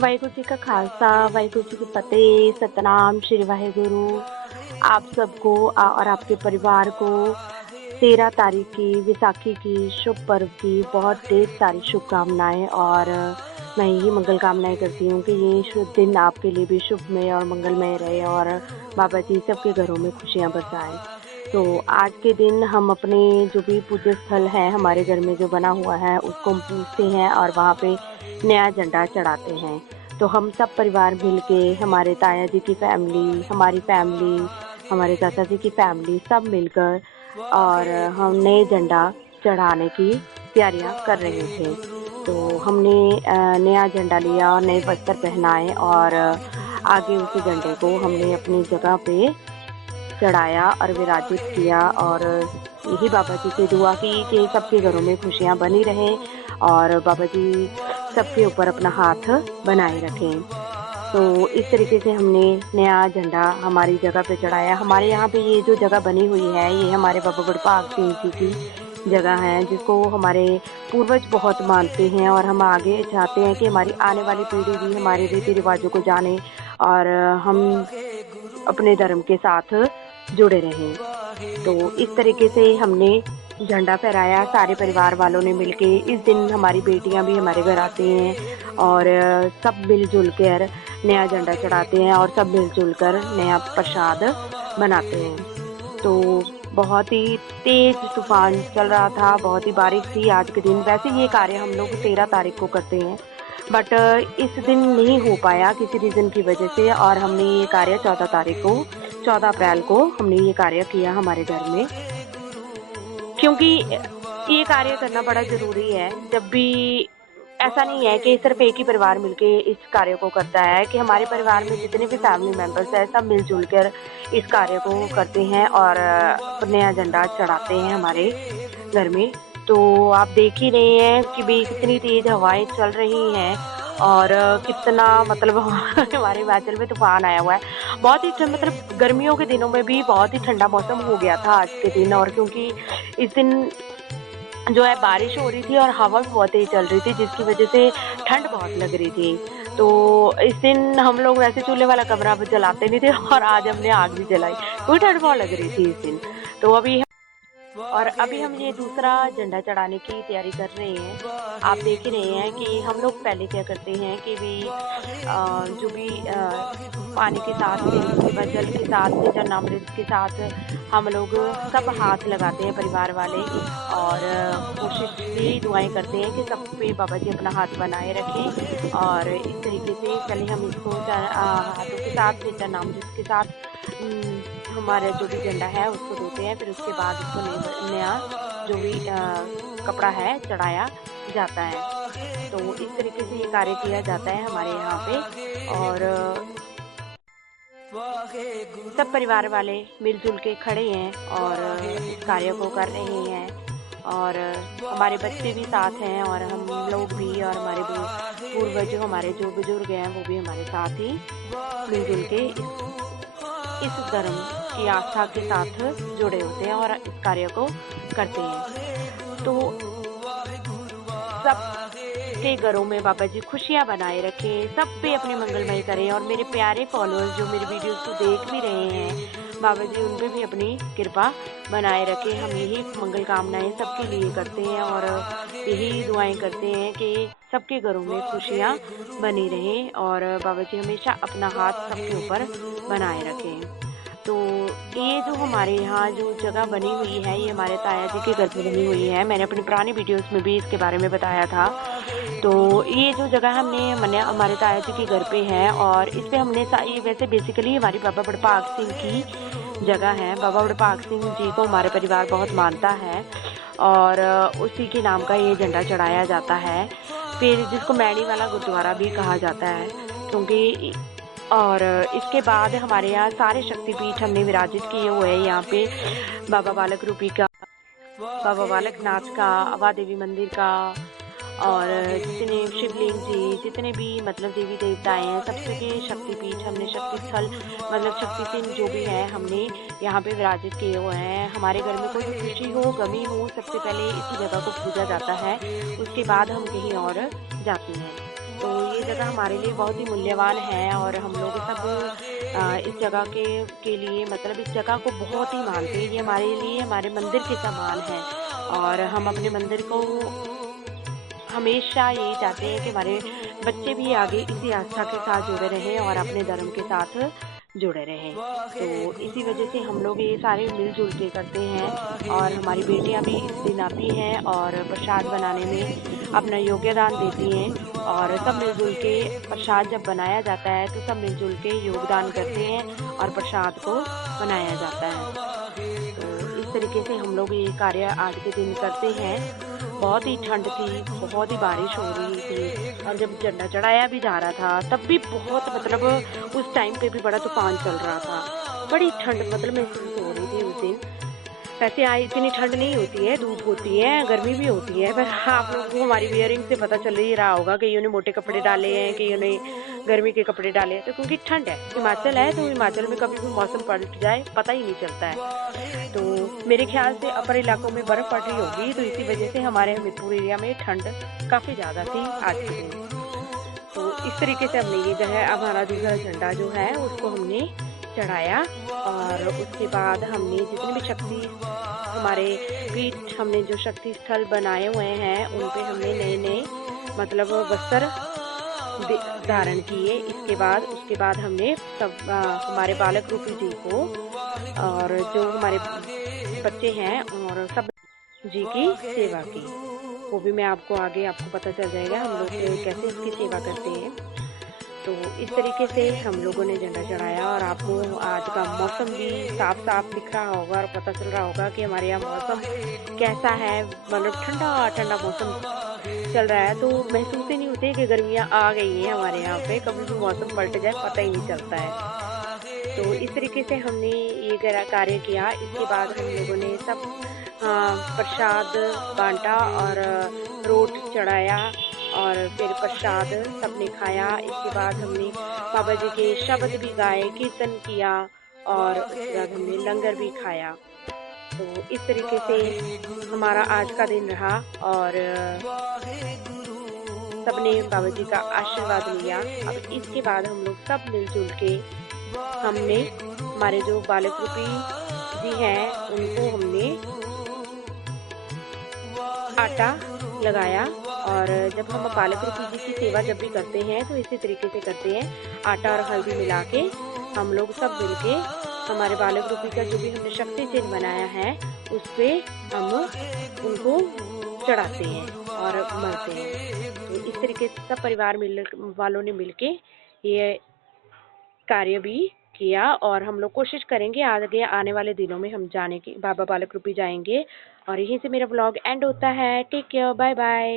वाहिगुरु जी का खालसा, वाहिगुरु जी की फतेह, सतनाम श्री वाहिगुरु। आप सबको और आपके परिवार को 13 तारीख की विसाखी की शुभ पर्व की बहुत ढेर सारी शुभकामनाएं। और मैं यही मंगल कामनाएं करती हूँ कि ये शुभ दिन आपके लिए भी शुभमय और मंगलमय रहे और बाबा जी सबके घरों में खुशियाँ बरसाएं। तो आज के दिन हम अपने जो भी पूज्य स्थल है हमारे घर में जो बना हुआ है उसको हम पूजते हैं और वहाँ पे नया झंडा चढ़ाते हैं। तो हम सब परिवार मिलके, हमारे ताया जी की फैमिली, हमारी फैमिली, हमारे चाचा जी की फैमिली, सब मिलकर और हम नए झंडा चढ़ाने की तैयारियां कर रहे थे। तो हमने नया झंडा लिया और नए वस्त्र पहनाए और आगे उस झंडे को हमने अपनी जगह पे चढ़ाया और विराजित किया। और यही बाबा जी से दुआ की कि सबके घरों में खुशियां बनी रहें और बाबा जी सबके ऊपर अपना हाथ बनाए रखें। तो इस तरीके से हमने नया झंडा हमारी जगह पे चढ़ाया। हमारे यहाँ पे ये जो जगह बनी हुई है ये हमारे बाबा बड़भाग सिंह जी की जगह है, जिसको हमारे पूर्वज बहुत मानते हैं और हम आगे चाहते हैं कि हमारी आने वाली पीढ़ी भी हमारे रीति रिवाजों को जाने और हम अपने धर्म के साथ जुड़े रहें। तो इस तरीके से हमने झंडा फहराया सारे परिवार वालों ने मिलके। इस दिन हमारी बेटियां भी हमारे घर आती हैं और सब मिलजुल कर नया झंडा चढ़ाते हैं और सब मिलजुल कर नया प्रसाद बनाते हैं। तो बहुत ही तेज तूफान चल रहा था, बहुत ही बारिश थी आज के दिन। वैसे ये कार्य हम लोग 13 तारीख को करते हैं, बट इस दिन नहीं हो पाया किसी रीजन की वजह से और हमने ये कार्य 14 अप्रैल को हमने ये कार्य किया हमारे घर में, क्योंकि ये कार्य करना बड़ा जरूरी है। जब भी ऐसा नहीं है कि सिर्फ एक ही परिवार मिलके इस कार्य को करता है, कि हमारे परिवार में जितने भी फैमिली मेंबर्स हैं सब मिलजुल कर इस कार्य को करते हैं और नया झंडा चढ़ाते हैं हमारे घर में। तो आप देख ही रहे हैं कि भी कितनी तेज हवाएं चल रही हैं और कितना मतलब हमारे हिमाचल में तूफान आया हुआ है। बहुत ही मतलब गर्मियों के दिनों में भी बहुत ही ठंडा मौसम हो गया था आज के दिन। और क्योंकि इस दिन जो है बारिश हो रही थी और हवा भी बहुत तेज चल रही थी, जिसकी वजह से ठंड बहुत लग रही थी। तो इस दिन हम लोग वैसे चूल्हे वाला कमरा जलाते नहीं थे और आज हमने आग भी जलाई, कोई ठंड बहुत लग रही थी इस दिन। तो अभी हम ये दूसरा झंडा चढ़ाने की तैयारी कर रहे हैं। आप देख ही रहे हैं कि हम लोग पहले क्या करते हैं कि भी जो भी पानी के साथ फिर उसके बाद जल के साथ फिर चरणामृत के साथ हम लोग सब हाथ लगाते हैं परिवार वाले और कोशिश यही दुआएं करते हैं कि सब पे बाबा जी अपना हाथ बनाए रखें। और इस तरीके से पहले हम इसको हाथों के साथ फिर चरणामृत के साथ हमारा जो भी झंडा है उसको देते हैं, फिर उसके बाद उसको नया जो भी कपड़ा है चढ़ाया जाता है। तो इस तरीके से ये कार्य किया जाता है हमारे यहाँ पे और सब परिवार वाले मिलजुल के खड़े हैं और इस कार्य को कर रहे हैं। और हमारे बच्चे भी साथ हैं और हम लोग भी और हमारे पूर्वज हमारे जो बुजुर्ग हैं वो भी हमारे साथ ही मिलजुल के इस धर्म की आस्था के साथ जुड़े होते हैं और इस कार्य को करते हैं। तो सब के घरों में बाबा जी खुशियां बनाए रखें, सब पे अपनी मंगलमय करें। और मेरे प्यारे फॉलोअर्स जो मेरी वीडियोस को देख भी रहे हैं, बाबा जी उन पे भी अपनी कृपा बनाए रखें। हम यही मंगल कामनाएं सबके लिए करते हैं और यही दुआएं करते हैं कि सबके घरों में खुशियां बनी रहें और बाबा जी हमेशा अपना हाथ सबके ऊपर बनाए रखें। तो ये जो हमारे यहाँ जो जगह बनी हुई है ये हमारे ताया जी के घर पे बनी हुई है। मैंने अपनी पुरानी वीडियोस में भी इसके बारे में बताया था। तो ये जो जगह हमने हमारे ताया जी के घर पे है और इस पे हमने ये वैसे बेसिकली हमारी बाबा बड़भाग सिंह की जगह है। बाबा बड़भाग सिंह जी को हमारे परिवार बहुत मानता है और उसी के नाम का ये झंडा चढ़ाया जाता है, फिर जिसको मैणी वाला गुरुद्वारा भी कहा जाता है। क्योंकि और इसके बाद हमारे यहाँ सारे शक्तिपीठ हमने विराजित किए हुए हैं यहाँ पे। बाबा बालक रूपी का, बाबा बालक नाथ का, अवा देवी मंदिर का और जितने शिवलिंग जी, जितने भी मतलब देवी देवताएँ हैं, सबसे के शक्तिपीठ हमने शक्ति स्थल मतलब शक्ति पिंड जो भी है हमने यहाँ पे विराजित किए हुए हैं। हमारे घर में कोई भी खुशी हो, गमी हो, सबसे पहले इसी जगह को पूजा जाता है, उसके बाद हम कहीं और जाते हैं। तो ये जगह हमारे लिए बहुत ही मूल्यवान है और हम लोग सब इस जगह के लिए मतलब इस जगह को बहुत ही मानते हैं। ये हमारे लिए हमारे मंदिर के समान है और हम अपने मंदिर को हमेशा यही चाहते हैं कि हमारे बच्चे भी आगे इसी आस्था के साथ जुड़े रहें और अपने धर्म के साथ जुड़े रहें। तो इसी वजह से हम लोग ये सारे मिल-जुल के करते हैं और हमारी बेटियां भी इस दिन आती हैं और प्रसाद बनाने में अपना योगदान देती हैं और सब मिल-जुल के प्रसाद जब बनाया जाता है तो सब मिल-जुल के योगदान करते हैं और प्रसाद को बनाया जाता है। तो इस तरीके से हम लोग ये कार्य आज के दिन करते हैं। बहुत ही ठंड थी, बहुत ही बारिश हो रही थी और जब झंडा चढ़ाया भी जा रहा था तब भी बहुत मतलब उस टाइम पे भी बड़ा तूफान चल रहा था। बड़ी ठंड मतलब महसूस हो रही थी उस दिन। वैसे यहाँ इतनी ठंड नहीं होती है, धूप होती है, गर्मी भी होती है, पर आप लोगों को हमारी वियरिंग से पता चल ही रहा होगा, कइयों ने मोटे कपड़े डाले हैं, कइयों ने गर्मी के कपड़े डाले हैं, तो क्योंकि ठंड है, हिमाचल है तो हिमाचल में कभी भी मौसम पलट जाए पता ही नहीं चलता है। तो मेरे ख्याल से अपर इलाकों में बर्फ पड़ रही होगी, तो इसी वजह से हमारे हमीरपुर एरिया में ठंड काफ़ी ज़्यादा थी आज के दिन। तो इस तरीके से हमने ये जो है हमारा दूसरा झंडा जो है उसको हमने चढ़ाया और उसके बाद हमने जितनी भी शक्ति हमारे पीठ हमने जो शक्ति स्थल बनाए हुए हैं उन पे हमने नए-नए मतलब वस्त्र धारण किए। उसके बाद हमने सब हमारे बालक रूपी जी को और जो हमारे बच्चे हैं और सब जी की सेवा की। वो भी मैं आपको आगे आपको पता चल जाएगा हम लोग कैसे इसकी सेवा करते हैं। तो इस तरीके से हम लोगों ने झंडा चढ़ाया और आपको आज का मौसम भी साफ-साफ दिख रहा होगा और पता चल रहा होगा कि हमारे यहाँ मौसम कैसा है, मतलब ठंडा-ठंडा मौसम चल रहा है, तो महसूस ही नहीं होती कि गर्मियाँ आ गई हैं हमारे यहाँ पे, कभी भी मौसम पलट जाए पता ही नहीं चलता है। तो इस तरीके से हमने ये कार्य किया। इसके बाद हम लोगों ने सब प्रसाद बाँटा और रोट चढ़ाया और फिर प्रसाद सबने खाया। इसके बाद हमने बाबा जी के शब्द भी गाए, कीर्तन किया और उसके बाद हमने लंगर भी खाया। तो इस तरीके से हमारा आज का दिन रहा और सबने बाबा जी का आशीर्वाद लिया। अब इसके बाद हम लोग सब मिल-जुल के हमने हमारे जो बालक रूपी जी हैं उनको हमने आटा लगाया और जब हम बालक रूपी जी की सेवा जब भी करते हैं तो इसी तरीके से करते हैं। आटा और हल्दी मिला के हम लोग सब मिलके हमारे बालक रूपी का जो भी हमने शक्ति चिन्ह बनाया है उस पे हम उनको चढ़ाते हैं और मलते हैं। तो इस तरीके से सब परिवार वालों ने मिलके ये कार्य भी किया और हम लोग कोशिश करेंगे आगे आने वाले दिनों में हम जाने की बाबा बालक रूपी जाएंगे। और यहीं से मेरा व्लॉग एंड होता है। Take care, bye bye.